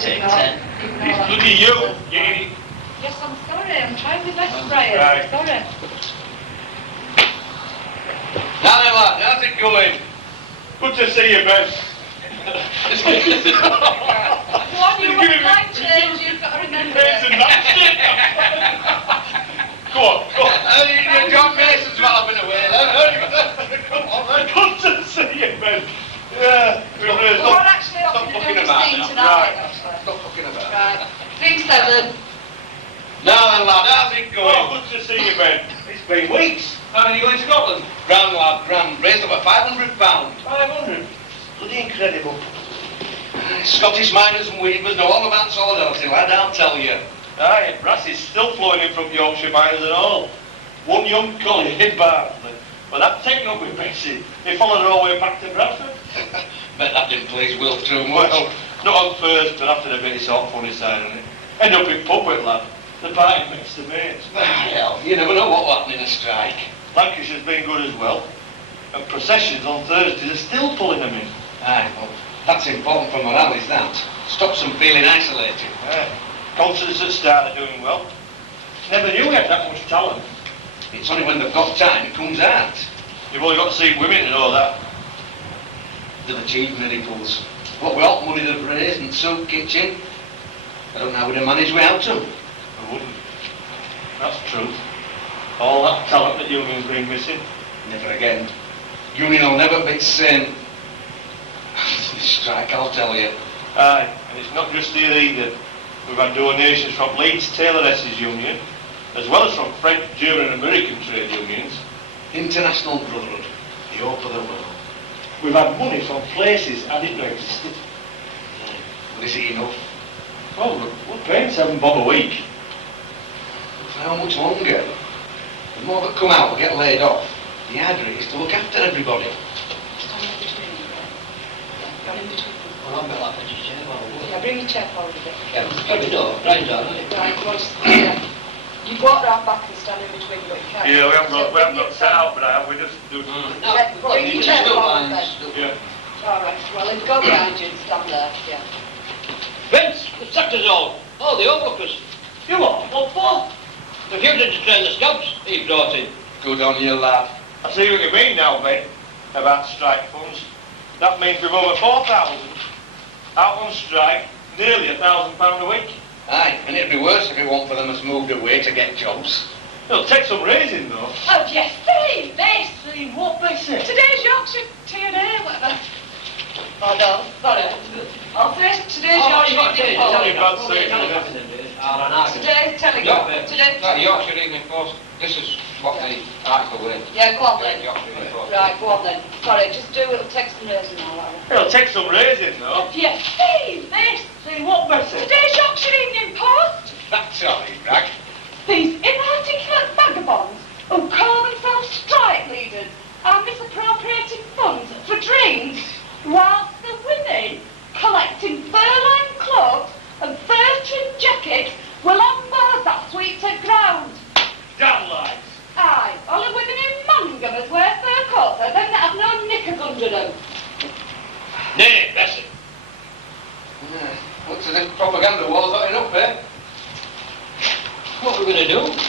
Take 10. It's bloody you, you. Yes, I'm sorry. I'm trying my best, Brian. Right. Sorry. Now then, lad, how's it going? Good to see you, Ben. Go on, you want life change, you've got to remember It's a it. nice thing. Go on, go on. John Mason's well been away then. Come on, then. Good to see you, Ben. Yeah. Well, we're actually Stop off to fucking do about scene now. tonight, Right. actually. Stop fucking about. Right. 3-7. Now then, lad, how's it going? Oh, good to see you, Ben. It's been weeks. How did you go to Scotland? Grand, lad, grand. Raised over £500. 500. Bloody incredible. Scottish miners and weavers know all about solidarity, lad, I'll tell you. Aye, brass is still flowing in from Yorkshire miners and all. One young collie in Barnsley. But that taken up with Betsy. They followed her all the way back to Bradford. Bet that didn't please Will too much. Well, not on first, but after a bit it's all funny side on it. End up in pub with lad. The party makes the mates. Hell, you never know what will happen in a strike. Lancashire's been good as well. And processions on Thursdays are still pulling them in. Aye, well, that's important for morale, is that? Stops them feeling isolated. Aye. Concerts at Start are doing well. Never knew we had that much talent. It's only when they've got time it comes out. You've only got to see women to know that. They've achieved miracles. What with hot money they've raised and soup kitchen, I don't know how we'd have managed without them. I wouldn't. That's true. All that talent that Union's been missing. Never again. Union will never be the same. This strike, I'll tell you. Aye, and it's not just here either. We've had donations from Leeds Tailoress' Union, as well as from French, German and American trade unions. International Brotherhood, the hope of the world. We've had money from places I didn't know existed. But is it enough? Well, we're paying £7 a week. For how much longer? The more that come out will get laid off. The harder it is to look after everybody. Stand in between you, Brian. Yeah, in between. Well, I'm not like a chair, Yeah, bring your chair forward a bit. yeah, we know. Right down, isn't it? Right, well, yeah. You walk round back and stand in between, but you can't. Yeah, we haven't got set out for that, we just do... No, Yeah, bring your chair still forward fine, then. still Yeah. All right, well, then go behind you and stand there, yeah. Vince, the sector's all. Oh, the overlookers. You what? What for? Refusing to train the scouts he brought in. Good on you, lad. I see what you mean now, mate, about strike funds. That means we've over 4,000 out on strike, nearly £1,000 a week. Aye, and it'd be worse if it weren't for them that's moved away to get jobs. It'll take some raising, though. Oh, yes, see this. See what they say? Today's Yorkshire TNA, whatever. Oh, no, sorry. I'll say today's You got Yorkshire to Evening tell Post. you about about saying it. Today's Telegraph. Today. Yorkshire Evening Post. This is what the article is. Yeah, go on then. Yorkshire Evening Post. Right, go on then. Sorry, just do it. It'll take some raising now, Larry. It'll take some raising, though. Yes, see this. See what they say? Today's Yorkshire Evening Post. That's all right, Rag. These inarticulate vagabonds who call themselves strike leaders are misappropriating funds for drinks whilst the women collecting fur-lined cloaks and fur-trimmed jackets will unboard that sweeter ground. Damn lies. Aye, all the women in Mangamas wear fur coats and then they have no knickers under them. Nay, Bessie. Yeah. Looks as if propaganda war's not enough, eh? What are we going to do?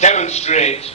Demonstrate.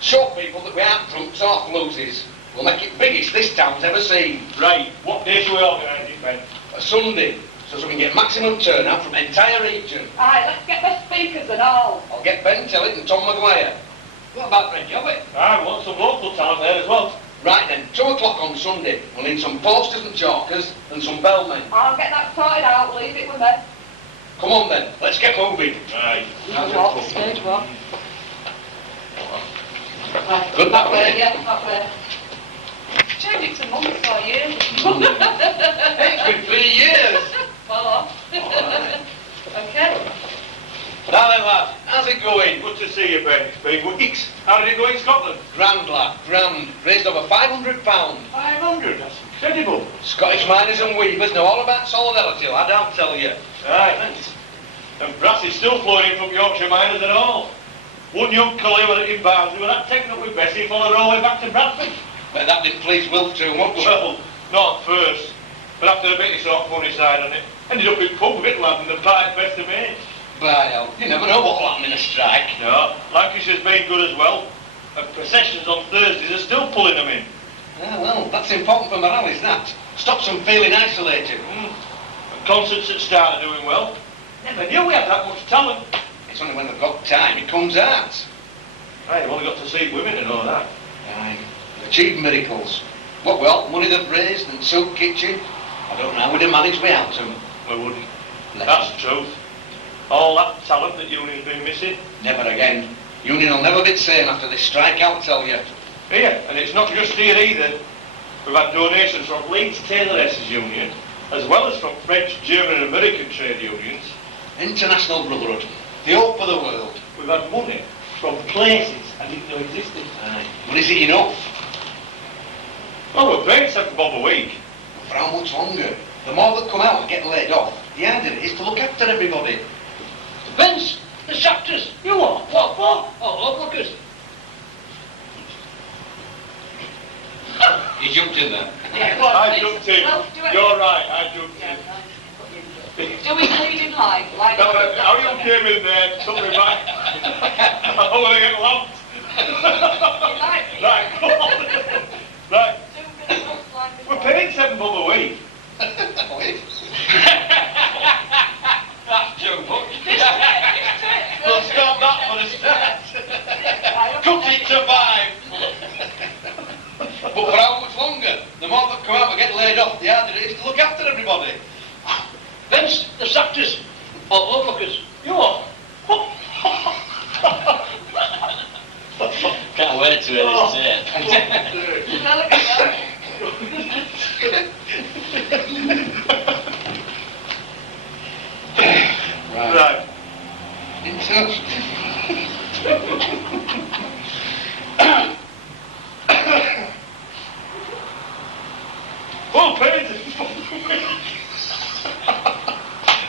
Show people that we aren't drunks or floozies. We'll make it biggest this town's ever seen. Right, what day shall we organise it, Ben? A Sunday, so we can get maximum turnout from the entire region. Aye, let's get the speakers and all. I'll get Ben Tillett and Tom Maguire. What about Fred Jobbit? I want some local talent there as well. Right then, 2 o'clock on Sunday. We'll need some posters and chalkers and some bellmen. I'll get that sorted out, leave it with me. Come on then, let's get moving. Right. Walk, stage walk. Right, Good that way. Yeah, that way. Change it to months or years. Hey, it's been 3 years. Follow. Alright. Okay. Now then, lad, how's it going? Good to see you, Ben. It's been weeks. How did it go in Scotland? Grand, lad, grand. Raised over £500. 500, that's incredible. Scottish miners and weavers know all about solidarity, lad, I'll tell you. Aye, thanks. And brass is still flowing in from Yorkshire miners and all. One young collie was in Barnsley with that taken up with Bessie, followed her all the way back to Bradford. Bet that didn't please Will too much. Well, not at first, but after after a bit, sort of funny side on it. Ended up in pub with lad and the pipe best of mates. By hell, you never know what'll happen in a strike. No, Lancashire's been good as well. And processions on Thursdays are still pulling them in. Ah, well, that's important for morale, is that? Stops them feeling isolated. And concerts at Start are doing well. Never knew we had that much talent. It's only when they've got time it comes out. Hey, you've only got to see women and all that. Aye, achieve miracles. What well, money they've raised and soap kitchen. I don't know how we'd have managed without them. We wouldn't. That's the truth. All that talent that Union's been missing. Never again. Union will never be the same after this strike, I'll tell you. Here, and it's not just here either. We've had donations from Leeds Tailoresses Union, as well as from French, German and American trade unions. International brotherhood. The hope for the world. We've had money from places I didn't know existed. Aye. But is it enough? Well, we're paying £7 a week. For how much longer? The more that come out and get laid off, the idea is to look after everybody. Vince, the sacked us. You what? What for? Oh, look us. You jumped in there. Yeah, go on, I please. jumped in. Well, do it. You're right, I jumped Yeah, in. nice. Do we lead in line? Like No, how you came in there, took me back. I don't want to get lamped. Right, come on. Right, we're paying £7 a week. That's too much. We'll stop that for the start. Cut it to 5. But for how much longer? The more that come out and get laid off, the harder it is to look after everybody. Vince, the sacked us. Oh, look us. You what? Can't wait to hear this say. Now look at that. Right. Well, paid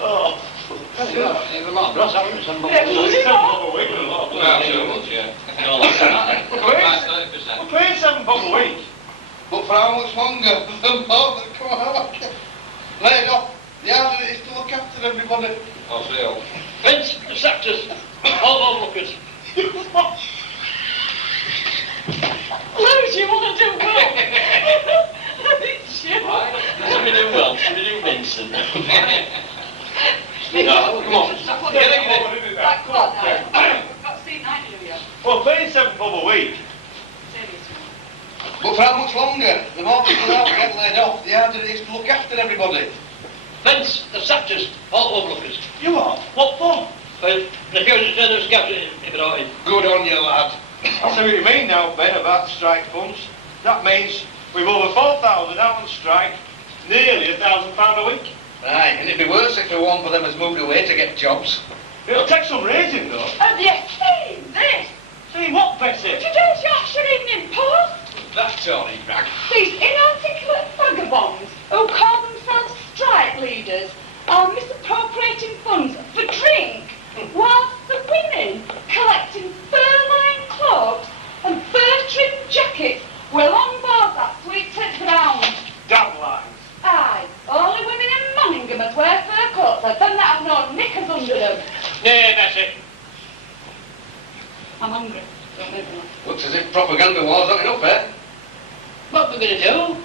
Oh. Even a lot of brass, haven't we? Some Yeah, bucks. was it not? £7 a week and a lot. Well, too much, yeah. No, like that. We're 30%. paying £7 a week. But for how much longer? The more that come out and get laid off, the harder it is to look after everybody. I'll say all. Vince, the sacked us. All look us. Lose, you want to do well. Should we do well? Should we do Vincent? No, come on. Get it. Right, come on now. We've got seat 90 of you. Well, paying £7 a week. But for how much longer? The more people out and get laid off, the harder it is to look after everybody. Vince, the sacked us. All look us. You what? What for? Well, refuse to turn those scabs in if it all in. Good on you, lad. I see what you mean now, Ben, about strike funds. That means we've over 4,000 out on strike, nearly £1,000 a week. Aye, and it'd be worse if one of them has moved away to get jobs. It'll take some raising, though. Have you seen this? See what, Bessie? Today's Yorkshire Evening Post. That Tony rag. These inarticulate vagabonds who call themselves strike leaders are misappropriating funds for drink, whilst the women collecting fur-lined cloaks and fur-trimmed jackets were long board that sweet tits round. Damn lies. Aye, only women in Manningham as wear fur coats and them that have no knickers under them. Yeah, that's it. I'm hungry. Don't move me. Looks as if propaganda war's not enough, eh? What we're going to do?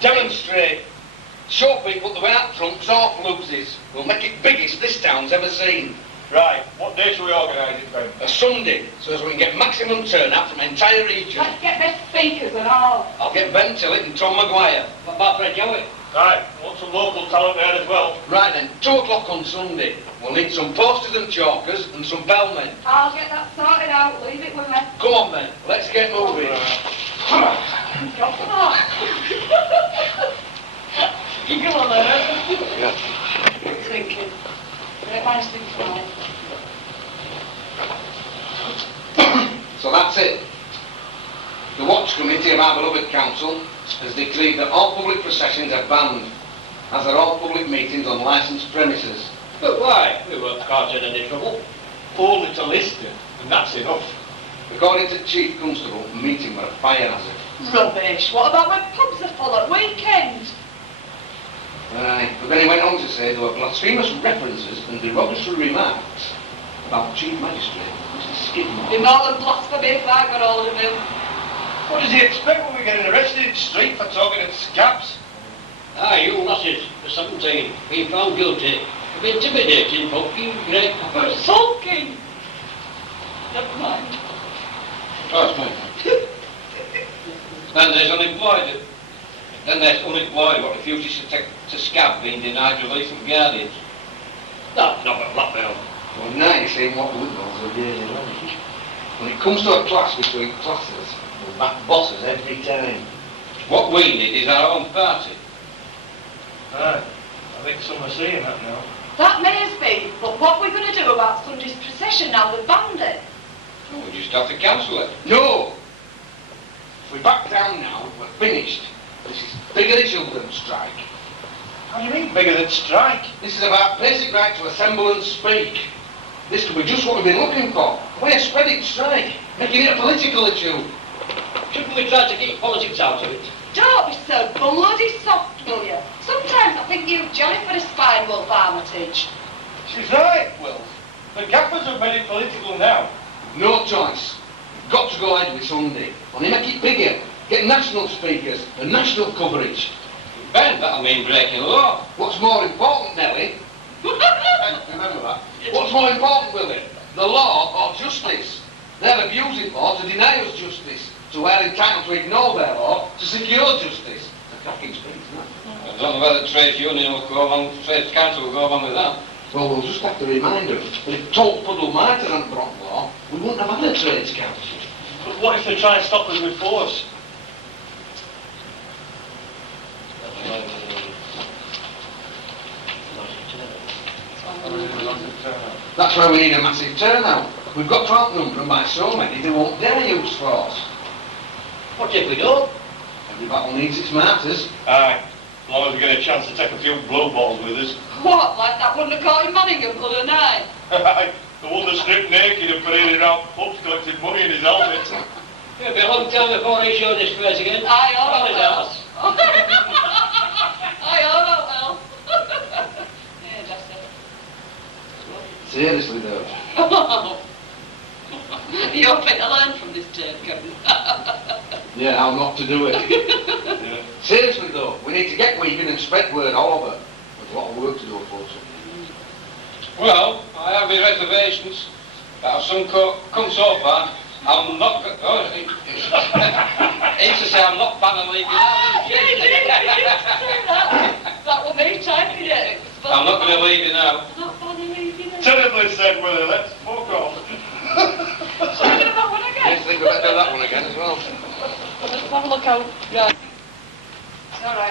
Demonstrate. Show people the way out trumps or floozies. We'll make it biggest this town's ever seen. Right, what day shall we organise it, Ben? A Sunday, so as we can get maximum turnout from the entire region. Let's get best speakers and all. I'll get Ben Tillett and Tom Maguire. What about Fred Joey? Right, want some local talent there as well. Right then, 2 o'clock on Sunday. We'll need some posters and chalkers and some bellmen. I'll get that sorted out. Leave it with me. Come on then, let's get moving. Come on. You go on there. Yeah. Thinking. Don't mind thinking fine. So that's it. The Watch Committee of our beloved council has decreed that all public processions are banned, as are all public meetings on licensed premises. But why? We weren't causing any trouble. Only to Lister, and that's enough. According to Chief Constable, the meeting were a fire hazard. Rubbish. What about when pubs are full at weekends? Aye, but then he went on to say there were blasphemous references and derogatory remarks about the Chief Magistrate, Mr. Skidmore. Be more than blasphemy if I got hold of him. What does he expect when we get arrested in the street for talking at scabs? Ah, you lasses, for 17, been found guilty of intimidating fucking great coppers. Sulking! Never mind. That's me. Then there's unemployed what refuses to scab being denied relief from guardians. No, not but blackmail. Well, now you're saying what liberals are really wrong. When it comes to a clash between classes, we'll back bosses every time. What we need is our own party. Aye, I think some are seeing that now. That may as be, but what we're going to do about Sunday's procession now they've banned it? Well, we just have to cancel it. No! If we back down now, we're finished. This is bigger than children's strike. How do you mean bigger than strike? This is about basic right to assemble and speak. This could be just what we've been looking for. A way of spreading strike, making it a political issue. Shouldn't we try to keep politics out of it? Don't be so bloody soft, will you? Sometimes I think you jelly for a spine, Wolf Armitage. She's right, Will. The gaffers have made it political now. No choice. We've got to go ahead with Sunday. Only make it bigger. Get national speakers and national coverage. Ben, that'll mean breaking the law. What's more important, Nellie? Remember that. What's more important, Willie? The law or justice? They'll abuse it more to deny us justice. So we're entitled to ignore their law to secure justice. It's a cracking speech, isn't it? I don't know whether trade union will go along, trade council will go along with that. Well, we'll just have to remind them that if Toll Puddle might have broken law, we wouldn't have had a trades council. But what if they try and stop us with force? That's why we need a massive turnout. We've got to outnumber them by so many they won't dare use force. What if we don't? Every battle needs its martyrs. Aye, as long as we get a chance to take a few blow balls with us. What, like that one that caught in Manningham the other night? The one that stripped naked and paraded around pubs collecting money in his helmet. It'll be a long time before he showed his face again. I On his will. house. I will. Yeah, Jester. Seriously, though. You're fit to learn from this turn, Kevin. Yeah, how not to do it. Yeah. Seriously, though, we need to get weaving and spread word all over. There's a lot of work to do, unfortunately. Well, I have my reservations that have come so far. I'm not going to say I'm not planning on leaving now. Yeah, you did say that. That was me typing it. I'm not going to leave you now. Not funny leaving it. Terribly said, Willie. Let's fuck off. So we're going to that one again? Yes, I think we better do that one again as well. Let's have a look out. Right. All right.